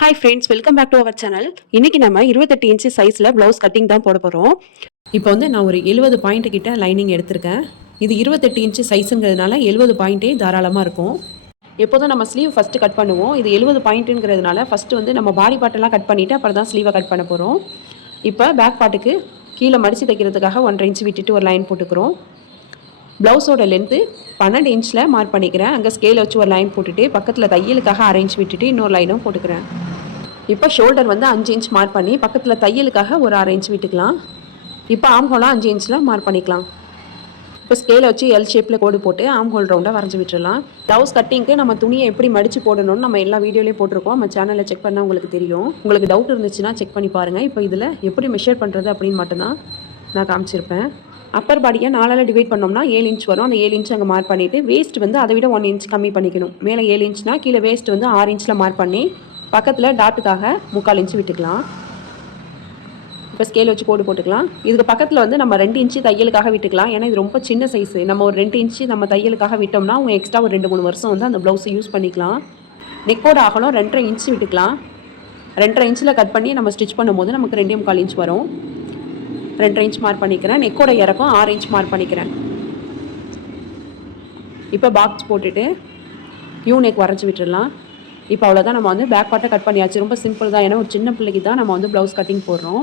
Hi friends, welcome back to our channel. இன்னைக்கு நம்ம 28 inch சைஸில் ப்ளவுஸ் கட்டிங் தான் போட போகிறோம். இப்போ வந்து நான் ஒரு 70 பாயிண்ட் கிட்ட லைனிங் எடுத்திருக்கேன். இது 28 இன்ச்சு சைஸுங்கிறதுனால 70 பாயிண்ட்டே தாராளமாக இருக்கும். எப்போதும் நம்ம ஸ்லீவ் ஃபஸ்ட்டு கட் பண்ணுவோம். இது 70 பாயிண்ட்டுங்கிறதுனால ஃபஸ்ட்டு வந்து நம்ம பாடி பார்ட்டெல்லாம் கட் பண்ணிவிட்டு அப்புறம் தான் ஸ்லீவை கட் பண்ண போகிறோம். இப்போ பேக் பார்ட்டுக்கு கீழே மடித்து தைக்கிறதுக்காக 1.5 இன்ச்சு விட்டுட்டு ஒரு லைன் போட்டுக்கிறோம். ப்ளவுஸோட லென்த்து 12 இன்ச்சில் மார்க் பண்ணிக்கிறேன். அங்கே ஸ்கேலை வச்சு ஒரு லைன் போட்டுட்டு பக்கத்தில் தையலுக்காக 1/2 இன்ச் விட்டுட்டு இன்னொரு லைனும் போட்டுக்கிறேன். இப்போ ஷோல்டர் வந்து 5 இன்ச் மார்க் பண்ணி பக்கத்தில் தையலுக்காக ஒரு 1/2 இன்ச் விட்டுக்கலாம். இப்போ ஆம்ஹோலாக 5 இன்ச்சில் மார்க் பண்ணிக்கலாம். இப்போ ஸ்கேலை வச்சு எல் ஷேப்பில் கோடு போட்டு ஆம்ஹோல் ரவுண்டாக வரைஞ்சி விட்டுடலாம். ப்ளவுஸ் கட்டிங்க்கு நம்ம துணியை எப்படி மடித்து போடணும்னு நம்ம எல்லா வீடியோலையும் போட்டிருக்கோம். நம்ம சேனலில் செக் பண்ணால் உங்களுக்கு தெரியும். உங்களுக்கு டவுட் இருந்துச்சுன்னா செக் பண்ணி பாருங்கள். இப்போ இதில் எப்படி மெஷர் பண்ணுறது அப்படின்னு மட்டும்தான் நான் காமிச்சிருப்பேன். அப்பர் பாடியை 4ஆல் டிவைட் பண்ணோம்னா 7 இன்ச் வரும். அந்த 7 இன்ச் அங்கே மார்க் பண்ணிவிட்டு வேஸ்ட் வந்து அதை விட 1 இன்ச் கம்மி பண்ணிக்கணும். மேலே 7 இன்ச்னா கீழே வேஸ்ட் வந்து 6 இன்ச்சில் மார்க் பண்ணி பக்கத்தில் டாட்டுக்காக 3/4 இன்ச்சு விட்டுக்கலாம். இப்போ ஸ்கேல் வச்சு கோடு போட்டுக்கலாம். இதுக்கு பக்கத்தில் வந்து நம்ம 2 இன்ச்சு தையலுக்காக விட்டுக்கலாம். ஏன்னா இது ரொம்ப சின்ன சைஸு. நம்ம ஒரு 2 இன்ச்சு நம்ம தையலுக்காக விட்டோம்னா அவங்க எக்ஸ்ட்ரா ஒரு 2-3 வருஷம் வந்து அந்த ப்ளவுஸை யூஸ் பண்ணிக்கலாம். நெக்கோட அகலம் 2.5 இன்ச்சு விட்டுக்கலாம். 2.5 இன்ச்சில் கட் பண்ணி நம்ம ஸ்டிச் பண்ணும்போது நமக்கு 2.25 இன்ச் வரும். 2.5 இன்ச் மார்க் பண்ணிக்கிறேன். நெக்கோட இறக்கம் 6 இன்ச் மார்க் பண்ணிக்கிறேன். இப்போ பாக்ஸ் போட்டுட்டு யூ நெக் வரைச்சி விட்டுடலாம். இப்போ அவ்வளோதான், நம்ம வந்து பேக் பார்ட்டை கட் பண்ணியாச்சு. ரொம்ப சிம்பிள் தான். ஏன்னா ஒரு சின்ன பிள்ளைக்கு தான் நம்ம வந்து ப்ளவுஸ் கட்டிங் போடுறோம்.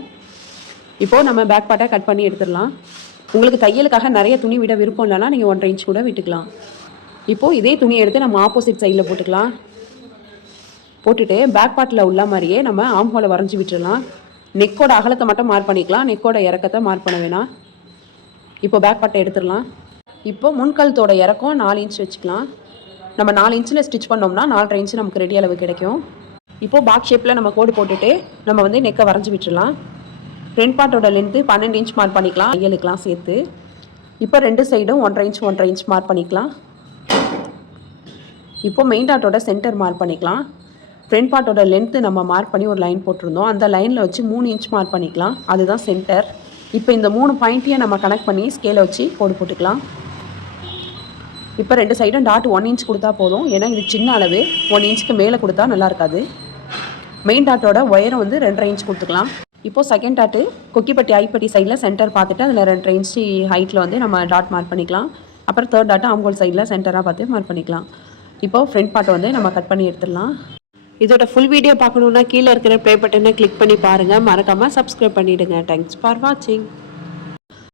இப்போது நம்ம பேக் பார்ட்டை கட் பண்ணி எடுத்துடலாம். உங்களுக்கு தையலுக்காக நிறைய துணி விட விருப்பம் இல்லைனா நீங்கள் 1.5 இன்ச் கூட விட்டுக்கலாம். இப்போது இதே துணியை எடுத்து நம்ம ஆப்போசிட் சைடில் போட்டுக்கலாம். போட்டுட்டு பேக் பார்ட்டில் உள்ள மாதிரியே நம்ம ஆம்ஹோலை வரைஞ்சி விட்டுடலாம். நெக்கோட அகலத்தை மட்டும் மார்க் பண்ணிக்கலாம். நெக்கோட இறக்கத்தை மார்க் பண்ண வேணாம். இப்போ பேக் பார்ட்டை எடுத்துடலாம். இப்போ முன்கழுத்தோட இறக்கம் 4 இன்ச் வச்சுக்கலாம். நம்ம 4 இன்ச்சில் ஸ்டிச் பண்ணோம்னா 4.5 இன்ச்சு நமக்கு ரெடி அளவு கிடைக்கும். இப்போது பாக்ஸ் ஷேப்பில் நம்ம கோடு போட்டுட்டு நம்ம வந்து நெக்கை வரைஞ்சி விட்டுடலாம். ஃப்ரண்ட் பார்ட்டோட லென்த்து 12 இன்ச் மார்க் பண்ணிக்கலாம் தையலுக்கெலாம் சேர்த்து. இப்போ 2 சைடும் 1.5 இன்ச் மார்க் பண்ணிக்கலாம். இப்போ மெயின் டாட்டோட சென்டர் மார்க் பண்ணிக்கலாம். ஃப்ரண்ட் பார்ட்டோட லென்த்து நம்ம மார்க் பண்ணி ஒரு லைன் போட்டிருந்தோம். அந்த லைனில் வச்சு 3 இன்ச் மார்க் பண்ணிக்கலாம். அதுதான் சென்டர். இப்போ இந்த 3 பாயிண்ட்டையும் நம்ம கனெக்ட் பண்ணி ஸ்கேலை வச்சு கோடு போட்டுக்கலாம். இப்போ 2 சைடும் டாட் 1 இன்ச் கொடுத்தா போதும். ஏன்னா இது சின்ன அளவு. 1 இன்ச்சுக்கு மேலே கொடுத்தா நல்லா இருக்காது. மெயின் டாட்டோட ஒயரம் வந்து 2.5 இன்ச் கொடுத்துக்கலாம். இப்போது செகண்ட் டாட்டு கொக்கிப்பட்டி ஐப்பட்டி சைடில் சென்டர் பார்த்துட்டு அதில் 2.5 இன்ச்சு ஹைட்டில் வந்து நம்ம டாட் மார்க் பண்ணிக்கலாம். அப்புறம் தேர்ட் டாட்டு ஆம்ஹோல் சைடில் சென்டராக பார்த்து மார்க் பண்ணிக்கலாம். இப்போது ஃப்ரண்ட் பார்ட்டை வந்து நம்ம கட் பண்ணி எடுத்துடலாம். இதோட ஃபுல் வீடியோ பார்க்கணுன்னா கீழே இருக்கிற ப்ளே பட்டனை கிளிக் பண்ணி பாருங்கள். மறக்காமல் சப்ஸ்கிரைப் பண்ணிவிடுங்க. தேங்க்ஸ் ஃபார் வாட்சிங்.